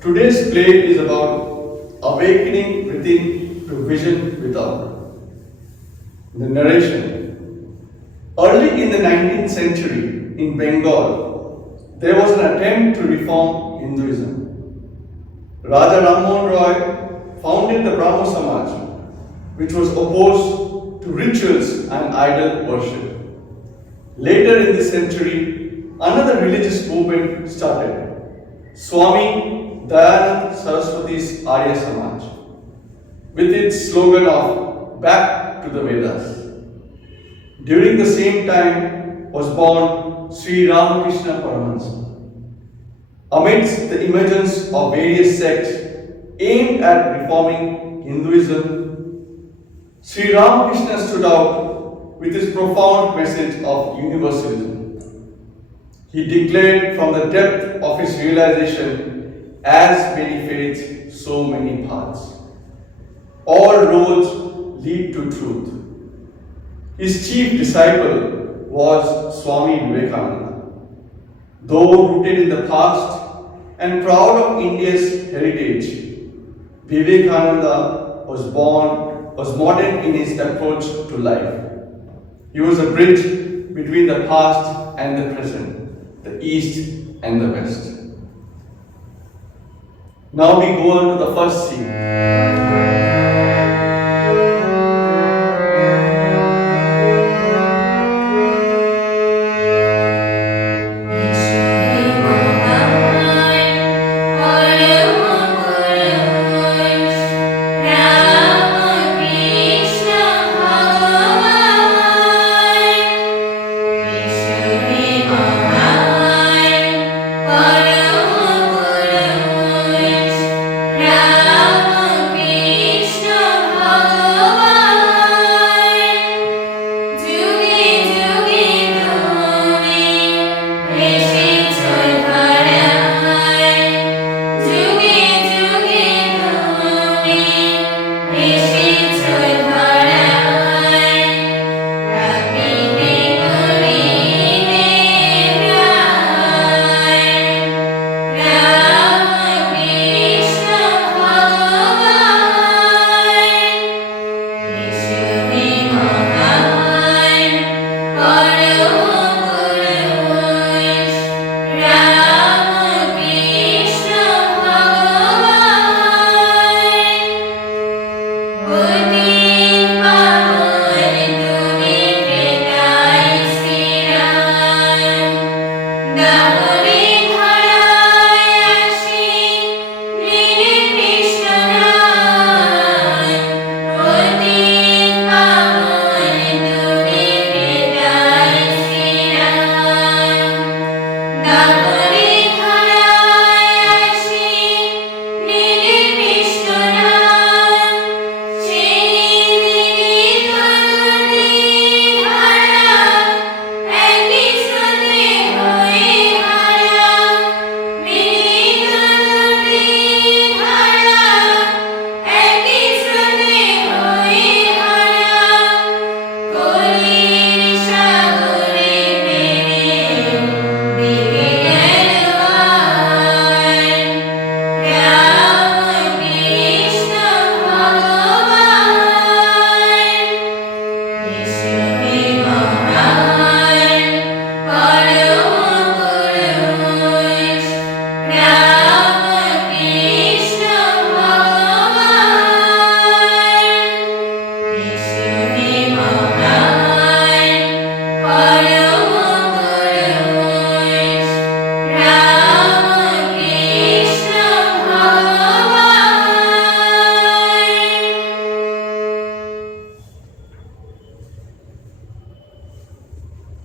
Today's play is about awakening within to vision without. The narration. Early in the 19th century in Bengal, there was an attempt to reform Hinduism. Raja Rammohan Roy founded the Brahmo Samaj, which was opposed to rituals and idol worship. Later in this century, another religious movement started, Swami Jayananda Saraswati's Arya Samaj, with its slogan of Back to the Vedas. During the same time was born Sri Ramkrishna Paramahansa. Amidst the emergence of various sects aimed at reforming Hinduism, Sri Ramakrishna stood out with his profound message of universalism. He declared from the depth of his realization, as many faiths, so many paths. All roads lead to truth. His chief disciple was Swami Vivekananda. Though rooted in the past and proud of India's heritage, Vivekananda was modern in his approach to life. He was a bridge between the past and the present, the East and the West. Now we go on to the first scene.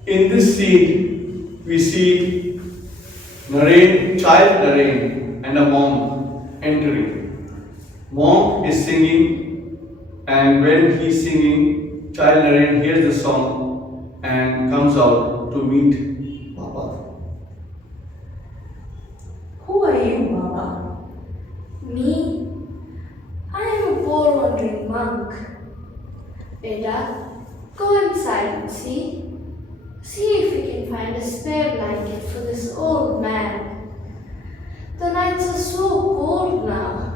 In this scene, we see child Naren and a monk entering. Monk is singing, and when he's singing, child Naren hears the song and comes out to meet Baba. Who are you, Baba? Me? I am a poor wandering monk. Beta, go inside and see. See if we can find a spare blanket for this old man. The nights are so cold. cold now.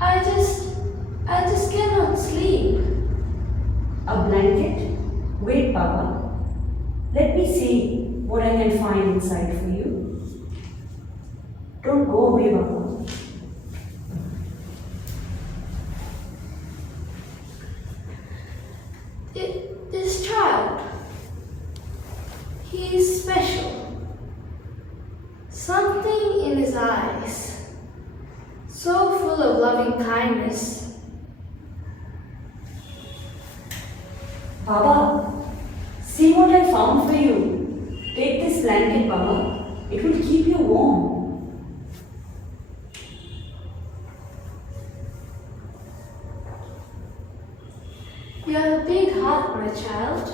I just cannot sleep. A blanket? Wait, Baba. Let me see what I can find inside for you. Don't go away, Baba. This child, he is special. Something in his eyes, so full of loving kindness. Baba, see what I found for you. Take this blanket, Baba. It will keep you warm. You have a big heart, my child.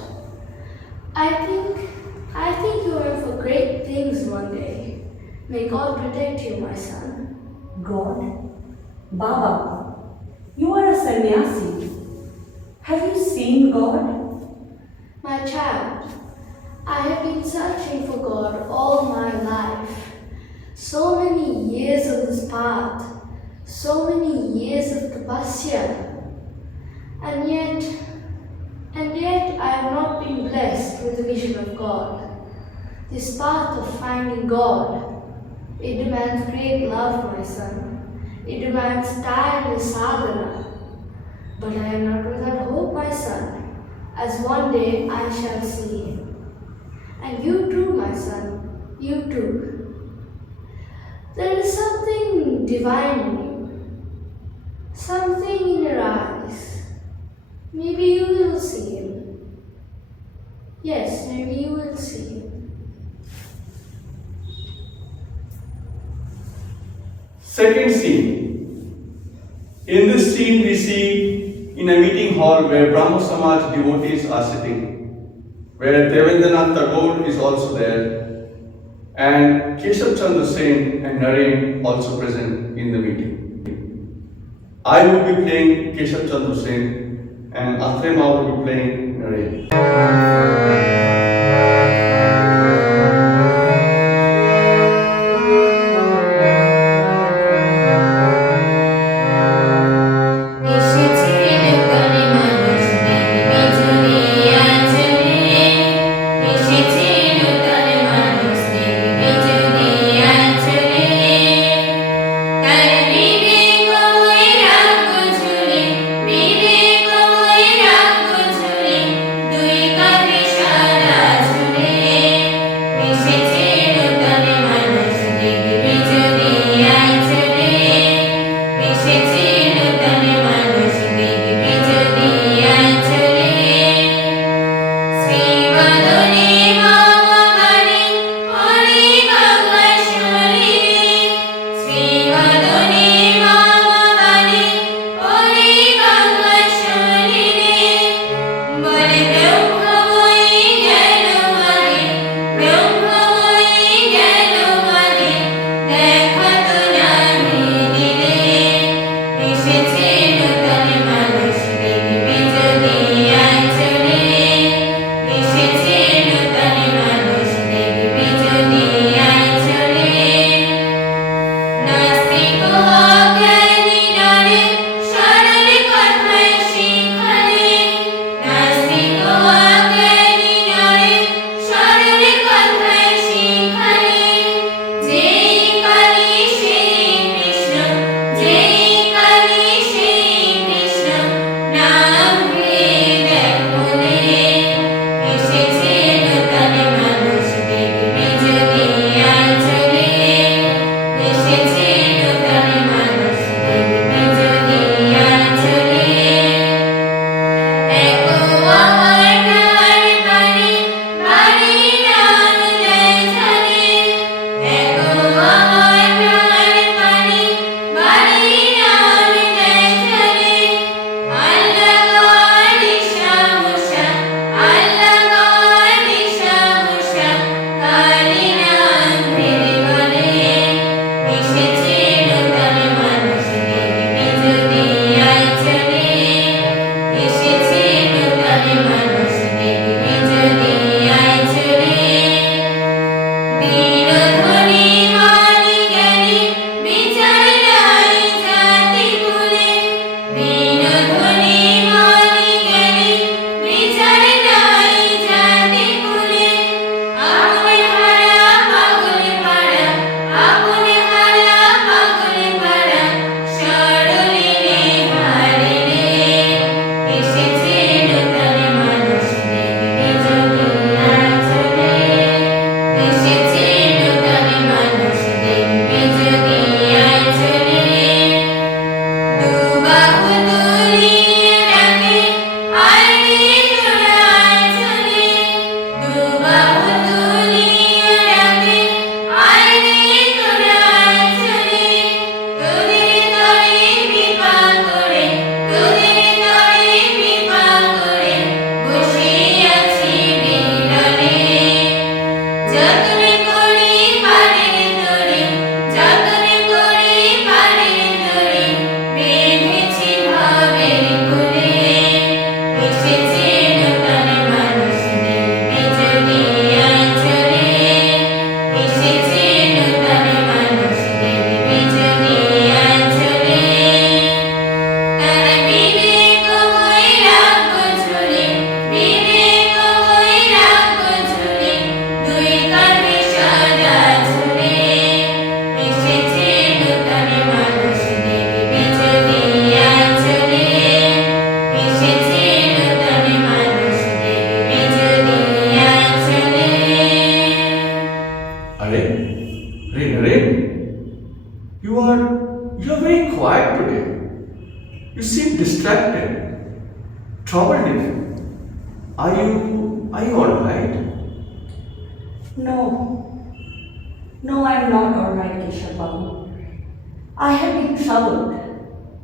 I think you are in for great things one day. May God protect you, my son. God? Baba, you are a sannyasi. Have you seen God? My child, I have been searching for God all my life. So many years of this path, so many years of tapasya. And yet I have not been blessed with the vision of God. This path of finding God, it demands great love, my son. It demands tireless sadhana. But I am not without hope, my son, as one day I shall see Him. And you too, my son, you too. There is something divine in you, something in your eyes. Maybe you will see Him. Yes, maybe you will see Him. Second scene. In this scene we see in a meeting hall where Brahmo Samaj devotees are sitting, where Devendranath Tagore is also there, and Keshav Chandra Sen and Naren also present in the meeting. I will be playing Keshav Chandra Sen and Ashrama will be playing Naren. You seem distracted, troubled even. Are you all right? No, I'm not all right, Keshav Babu. I have been troubled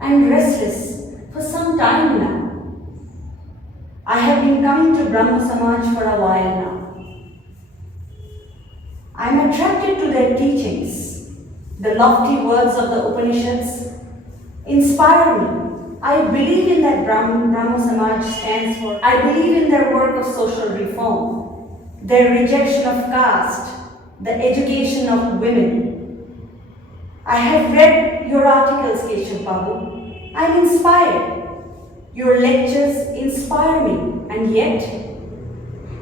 and restless for some time now. I have been coming to Brahmo Samaj for a while now. I'm attracted to their teachings. The lofty words of the Upanishads inspire me. I believe in that Brahmo Samaj stands for. I believe in their work of social reform, their rejection of caste, the education of women. I have read your articles, Keshav Babu. I'm inspired. Your lectures inspire me, and yet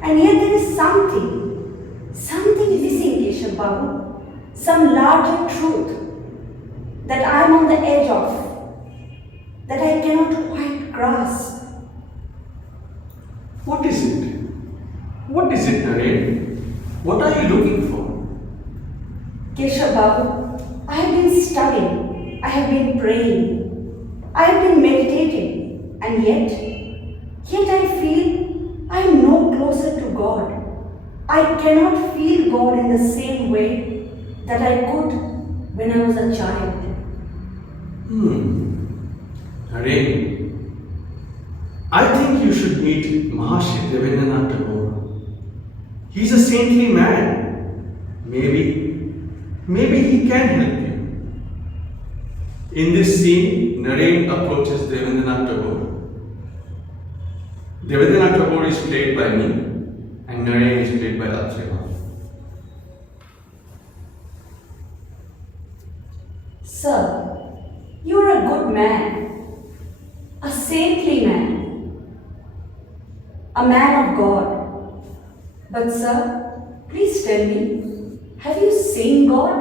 there is something missing, Keshav Babu. Some larger truth that I'm on the edge of, that I cannot quite grasp. What is it? What is it, Naren? What are you looking for? Keshav Babu, I have been studying, I have been praying, I have been meditating, and yet I feel I am no closer to God. I cannot feel God in the same way that I could when I was a child. Naren, I think you should meet Mahasi Jayananda Tagore. He's a saintly man. Maybe he can help you. In this scene, Naren approaches Jayananda Tagore. Jayananda Tagore is played by me, and Naren is played by Ashrama. Sir, you are a good man, a saintly man, a man of God. But sir, please tell me, have you seen God?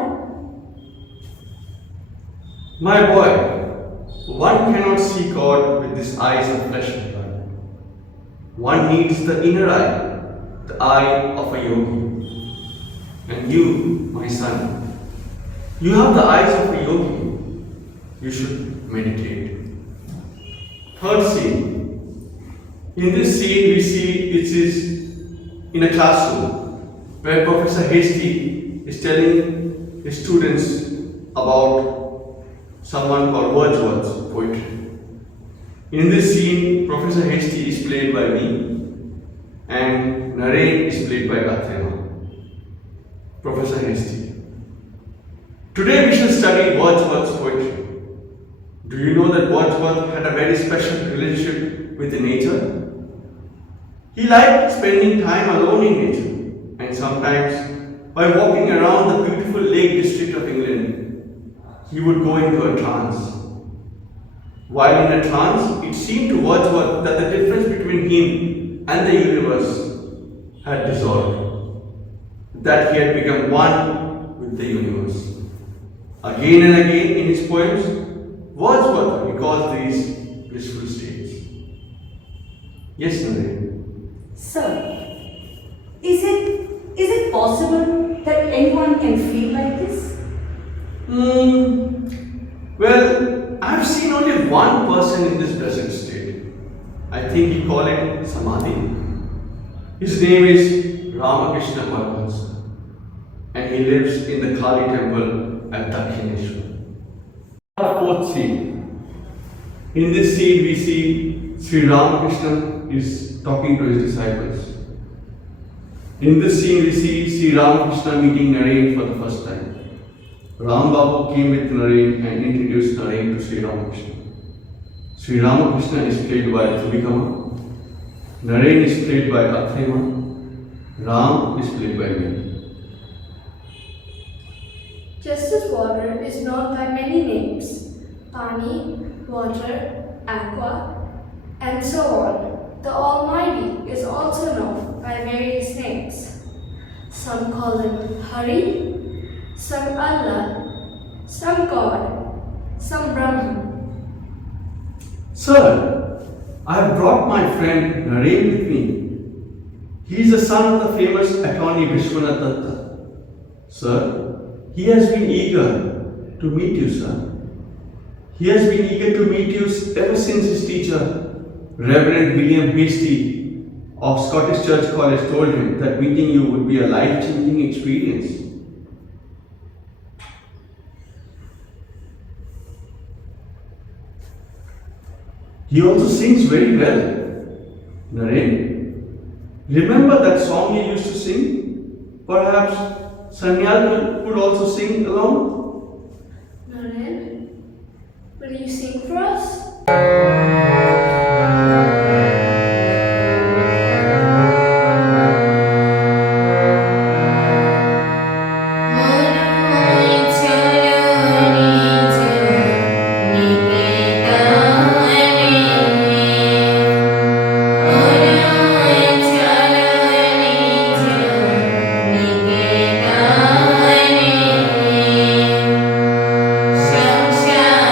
My boy, one cannot see God with these eyes of flesh and blood. One needs the inner eye, the eye of a yogi. And you, my son, you have the eyes of a yogi. You should meditate. Third scene. In this scene, we see it is in a classroom where Professor Hasty is telling his students about someone called Wordsworth's poetry. In this scene, Professor Hasty is played by me and Naren is played by Ashrama. Professor Hasty. Today we shall study Wordsworth's poetry. Do you know that Wordsworth had a very special relationship with nature? He liked spending time alone in nature, and sometimes by walking around the beautiful Lake District of England, he would go into a trance. While in a trance, it seemed to Wordsworth that the difference between him and the universe had dissolved, that he had become one with the universe. Again and again in his poems, Wordsworth recalls these blissful states. Yes, Naren. Sir, is it possible that anyone can feel like this? Well, I've seen only one person in this present state. I think he called it Samadhi. His name is Ramkrishna, and he lives in the Kali temple at Dakshineshwar. Fourth scene. In this scene, we see Sri Ramkrishna is talking to his disciples. In this scene, we see Sri Ramkrishna meeting Naren for the first time. Ram Babu came with Naren and introduced Naren to Sri Ramakrishna. Sri Ramakrishna is played by Thubikama. Naren is played by Ashrama. Ram is played by me. Just as water is known by many names, Pani, water, aqua, and so on, the Almighty is also known by various names. Some call him Hari, some Allah, some God, some Brahman. Sir, I have brought my friend Naren with me. He is the son of the famous attorney Vishwanath Datta. Sir, he has been eager to meet you, sir. He has been eager to meet you ever since his teacher, Reverend William Hasty of Scottish Church College, told him that meeting you would be a life-changing experience. He also sings very well. Naren, remember that song you used to sing? Perhaps Sanyal could also sing along? Naren, will you sing for us? Sham sham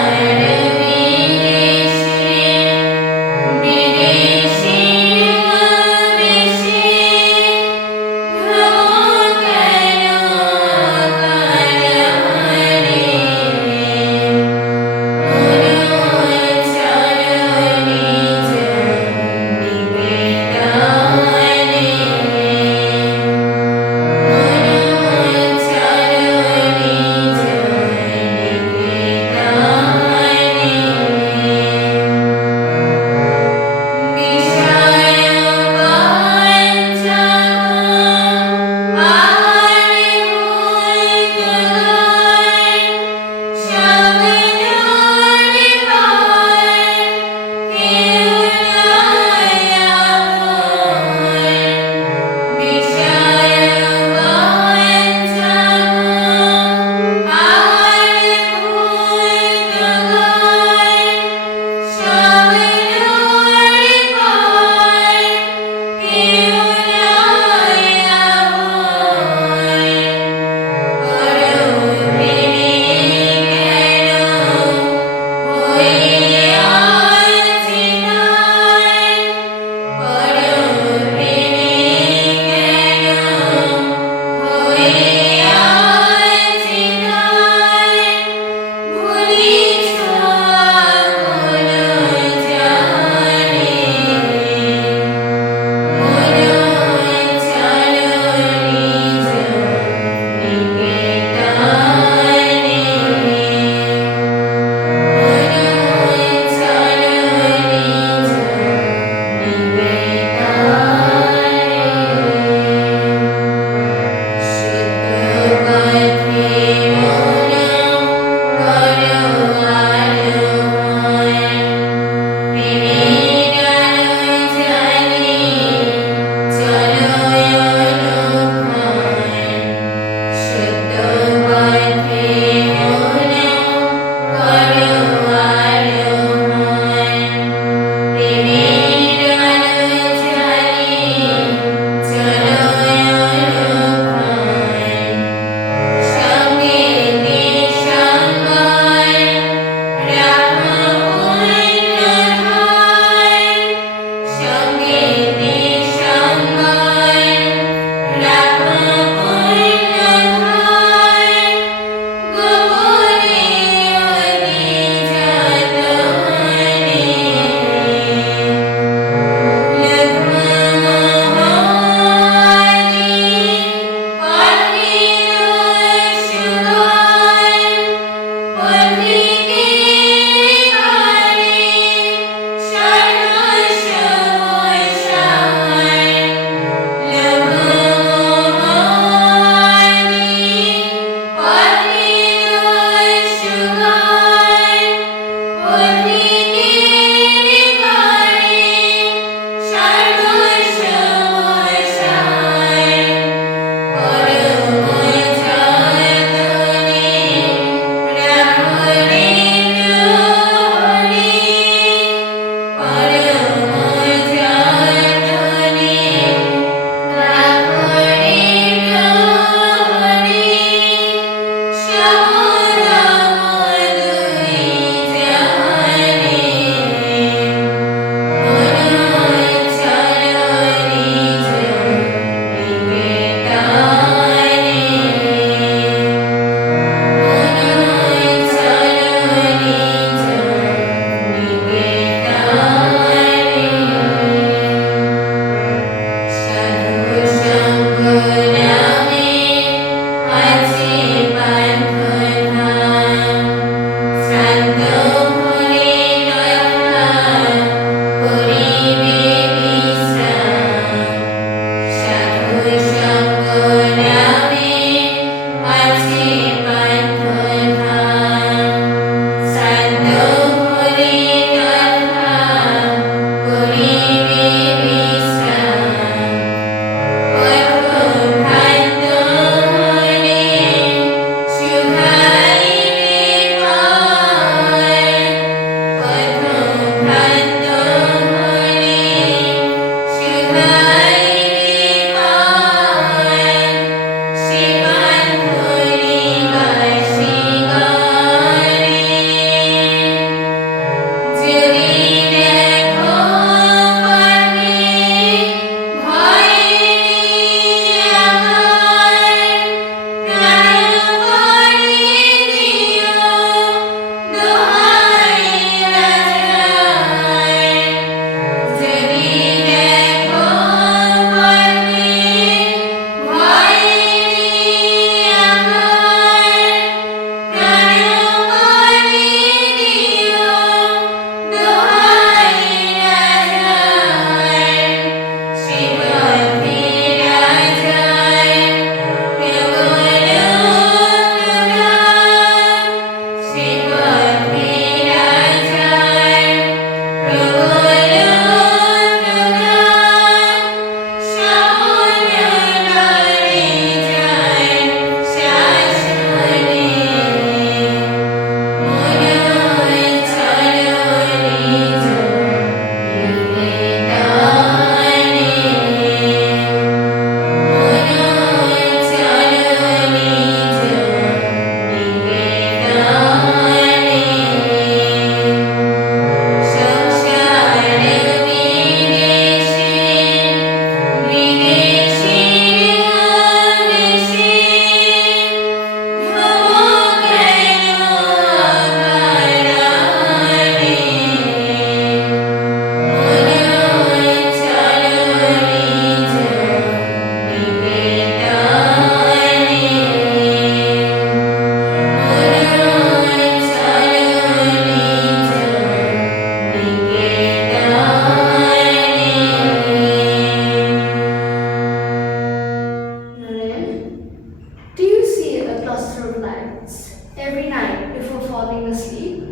falling asleep?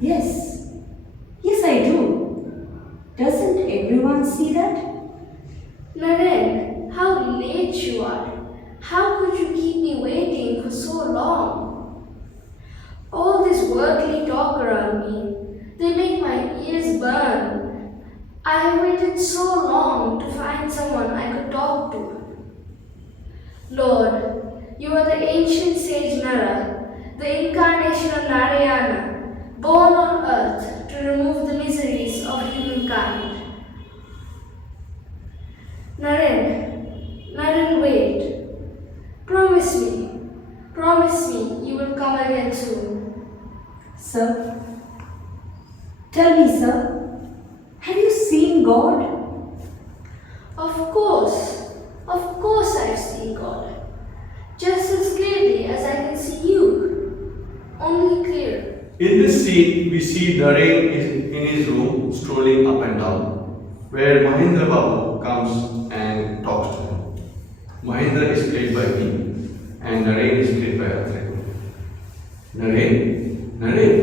Yes. Yes, I do. Doesn't everyone see that? Naren, how late you are. How could you keep me waiting for so long? All this worldly talk around me, they make my ears burn. I have waited so long to find someone I could talk to. Lord, you are the ancient sage Nara, the incarnation of Narayana, born on earth to remove the miseries of humankind. Naren, wait. Promise me you will come again soon. Sir, tell me, sir, have you seen God? Of course I've seen God. Just as clearly as I can see you. Only clearer. In this scene, we see Naren is in his room strolling up and down, where Mahendra Babu comes and talks to him. Mahendra is played by me and Naren is played by Atreyu. Naren.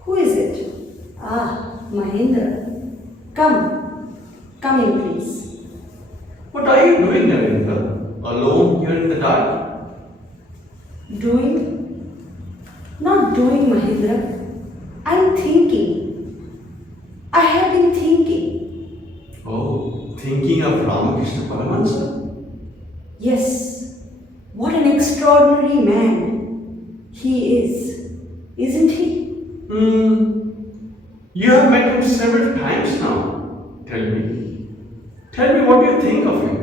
Who is it? Ah, Mahendra. Come in, please. What are you doing, Narendra? Alone here in the dark? Not doing, Mahendra. I'm thinking. I have been thinking. Oh, thinking of Ramkrishna Paramahansa? Yes, what an extraordinary man he is, isn't he? You have met him several times now. Tell me what you think of him.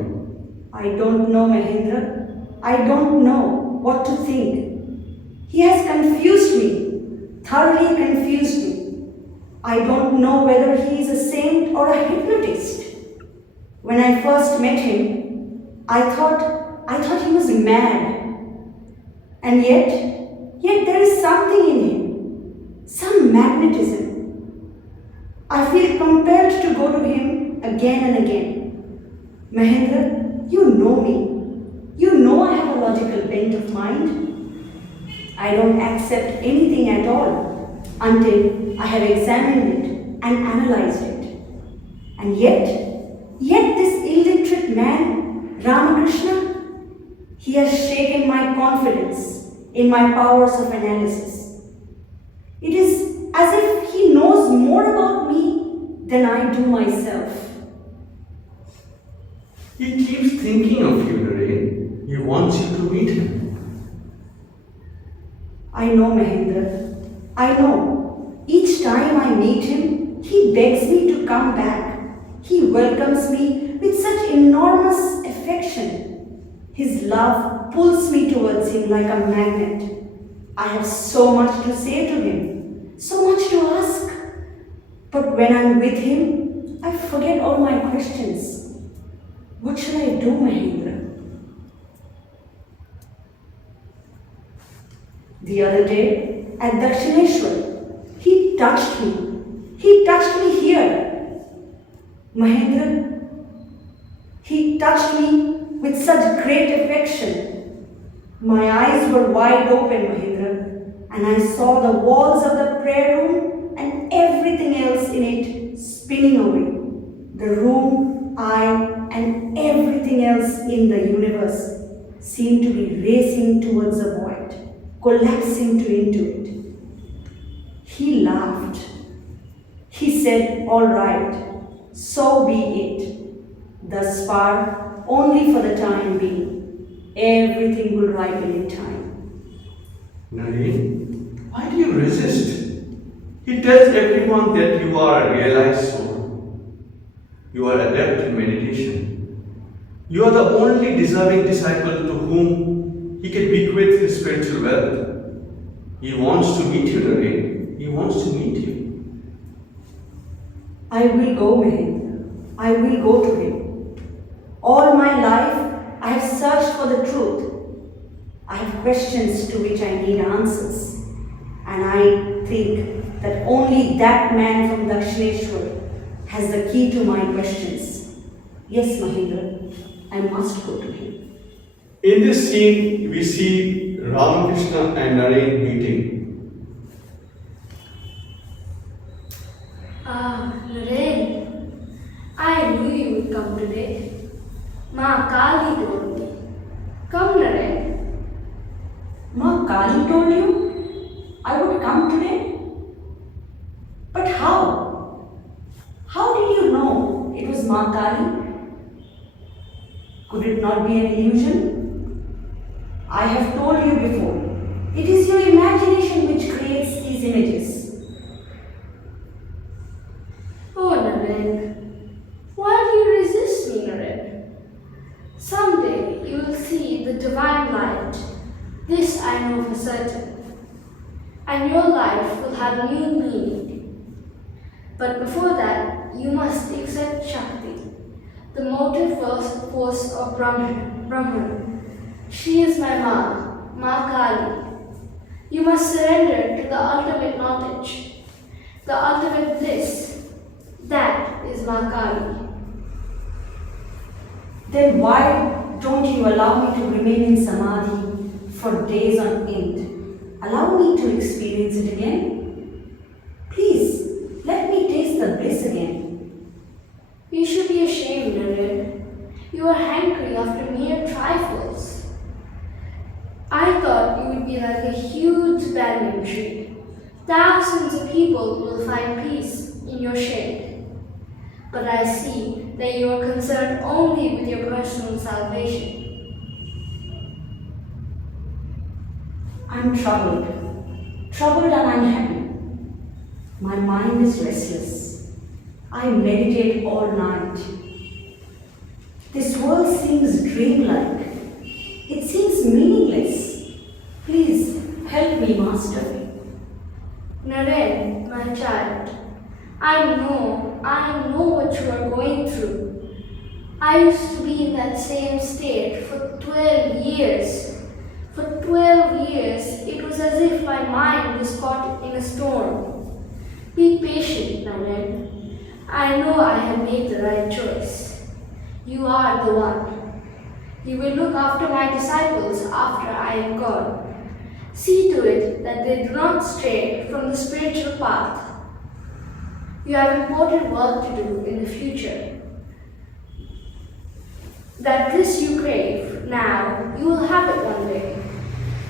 I don't know, Mahendra. I don't know what to think. He has confused me, thoroughly confused me. I don't know whether he is a saint or a hypnotist. When I first met him, I thought he was mad. And yet there is something in him, some magnetism. I feel compelled to go to him again and again. Mahendra, you know me. You know I have a logical bent of mind. I don't accept anything at all until I have examined it and analyzed it. And yet this illiterate man, Ramakrishna, he has shaken my confidence in my powers of analysis. It is as if he knows more about me than I do myself. He keeps thinking of you, Naren. He wants you to meet him. I know, Mahendra. I know. Each time I meet him, he begs me to come back. He welcomes me with such enormous affection. His love pulls me towards him like a magnet. I have so much to say to him, so much to ask. But when I'm with him, I forget all my questions. What shall I do, Mahendra? The other day, at Dakshineshwar, he touched me. He touched me here. Mahendra, he touched me with such great affection. My eyes were wide open, Mahendra, and I saw the walls of the prayer room and everything else in it spinning away. The room, I, and everything else in the universe seemed to be racing towards the void, collapsing into it. He laughed. He said, "All right, so be it. Thus far, only for the time being. Everything will ripen in time." Naren, why do you resist? He tells everyone that you are a realized soul. You are adept in meditation. You are the only deserving disciple to whom he can bequeath his spiritual wealth. He wants to meet you, Naren. He wants to meet you. I will go, Mahendra. I will go to him. All my life, I have searched for the truth. I have questions to which I need answers. And I think that only that man from Dakshineshwar has the key to my questions. Yes, Mahendra, I must go to him. In this scene, we see Ramakrishna and Naren meeting. Kali told you I would come today? But how? How did you know it was Ma Kali? Could it not be an illusion? I have told you before, it is your imagination which creates these images. Oh, Naren, why do you resist me, Naren? Someday you will see the divine light. This I know for certain. And your life will have new meaning. But before that, you must accept Shakti, the motive force of Brahman. She is my Ma Kali. You must surrender to the ultimate knowledge, the ultimate bliss. That is Ma Kali. Then why don't you allow me to remain in Samadhi for days on end? Allow me to experience it again. Please, let me taste the bliss again. You should be ashamed, Naren. You are hankering after mere trifles. I thought you would be like a huge banyan tree. Thousands of people will find peace in your shade. But I see that you are concerned only with your personal salvation. I'm troubled and unhappy. My mind is restless. I meditate all night. This world seems dreamlike. It seems meaningless. Please help me, Master. Naren, my child, I know what you are going through. I used to be in that same state for 12 years. For 12 years, it was as if my mind was caught in a storm. Be patient, Naren. I know I have made the right choice. You are the one. You will look after my disciples after I am gone. See to it that they do not stray from the spiritual path. You have important work to do in the future. That bliss you crave now, you will have it one day.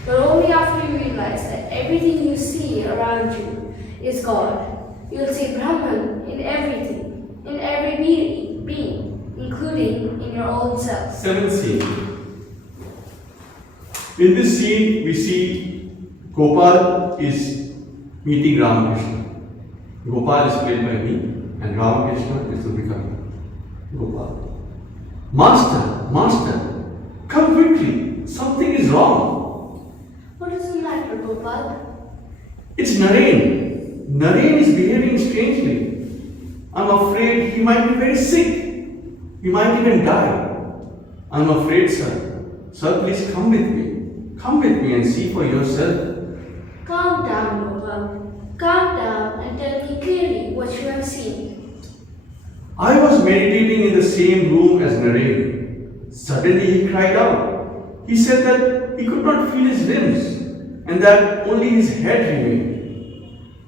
But only after you realize that everything you see around you is God. You will see Brahman in everything, in every being, including in your own self. Seventh scene. In this scene, we see Gopal is meeting Ramkrishna. Gopal is played by me, and Ramkrishna is to become Gopal. Master, come quickly. Something is wrong. What is the matter, Gopal? It's Naren. Naren is behaving strangely. I'm afraid he might be very sick. He might even die. I'm afraid, sir. Sir, please come with me. Come with me and see for yourself. Calm down, Gopal. Calm down and tell me clearly what you have seen. I was meditating in the same room as Naren. Suddenly he cried out. He said that he could not feel his limbs and that only his head remained.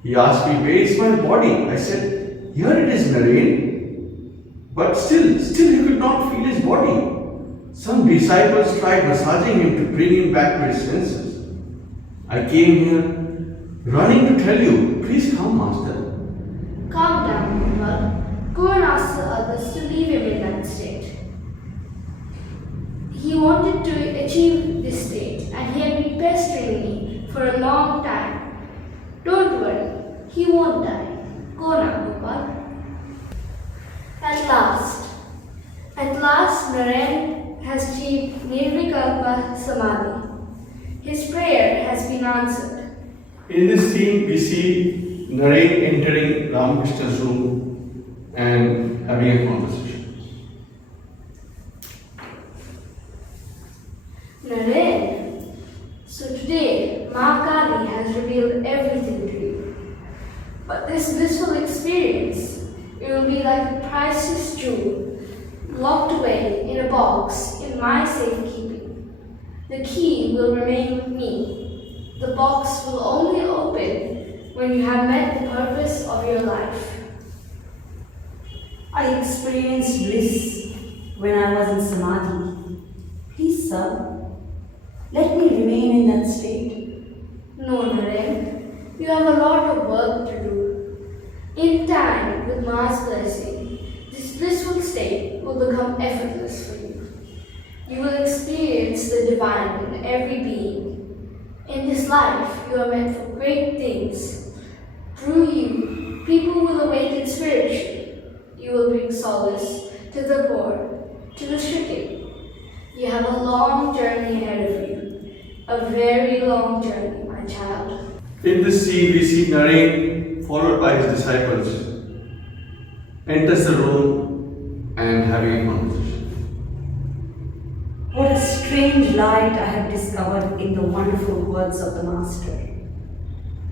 He asked me, where is my body? I said, here it is, Naren. But still he could not feel his body. Some disciples tried massaging him to bring him back to his senses. I came here running to tell you, please come, Master. Calm down, Gopal. Go and ask the others to leave him in that state. He wanted to achieve this state and he had been pestering me for a long time. Don't worry, he won't die. Go now, Gopal. At last, Naren has achieved Nirvikalpa Samadhi. His prayer has been answered. In this scene, we see Naren entering Ramkrishna's room and having a conversation. Naren, so today Ma Kali has revealed everything to you. But this blissful experience, it will be like a priceless jewel locked away in a box in my safekeeping. The key will remain with me. The box will only open when you have met the purpose of your life. I experienced bliss when I was in Samadhi. Please, sir, let me remain in that state. No, Naren, you have a lot of work to do. In time, with Ma's blessing, this blissful state will become effortless for you. You will experience the divine in every being. In this life, you are meant for great things. Through you, people will awaken spiritually. You will bring solace to the poor, to the stricken. You have a long journey ahead of you, a very long journey, my child. In this scene, we see Naren, followed by his disciples, enters the room and having a conversation. What a strange light I have discovered in the wonderful words of the Master.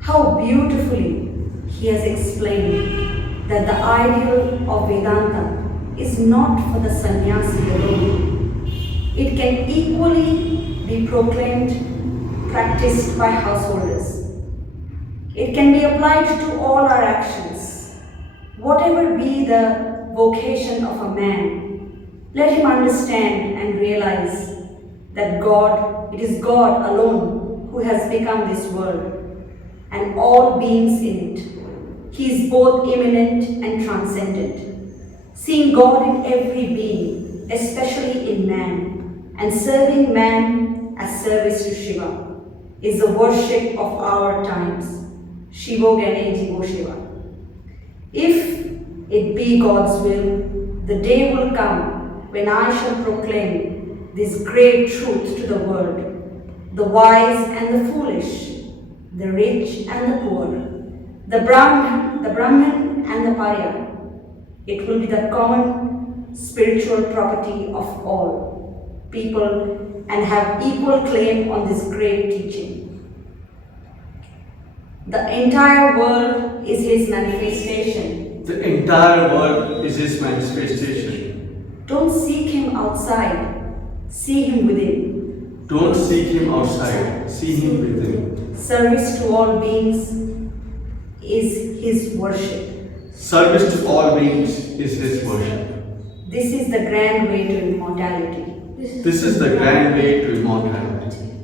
How beautifully he has explained that the ideal of Vedanta is not for the sannyasi alone. It can equally be proclaimed, practiced by householders. It can be applied to all our actions. Whatever be the vocation of a man, let him understand and realize that it is God alone who has become this world and all beings in it. He is both immanent and transcendent. Seeing God in every being, especially in man, and serving man as service to Shiva, is the worship of our times. Shivo Gane Jivo Shiva. If it be God's will, the day will come when I shall proclaim this great truth to the world, the wise and the foolish, the rich and the poor, the Brahman and the Pariah. It will be the common spiritual property of all people and have equal claim on this great teaching. The entire world is his manifestation. The entire world is his manifestation. Don't seek him outside, see him within. Don't seek him outside, see him within. Service to all beings is his worship. Service to all beings is his worship. This is the grand way to immortality. This is the grand way to immortality.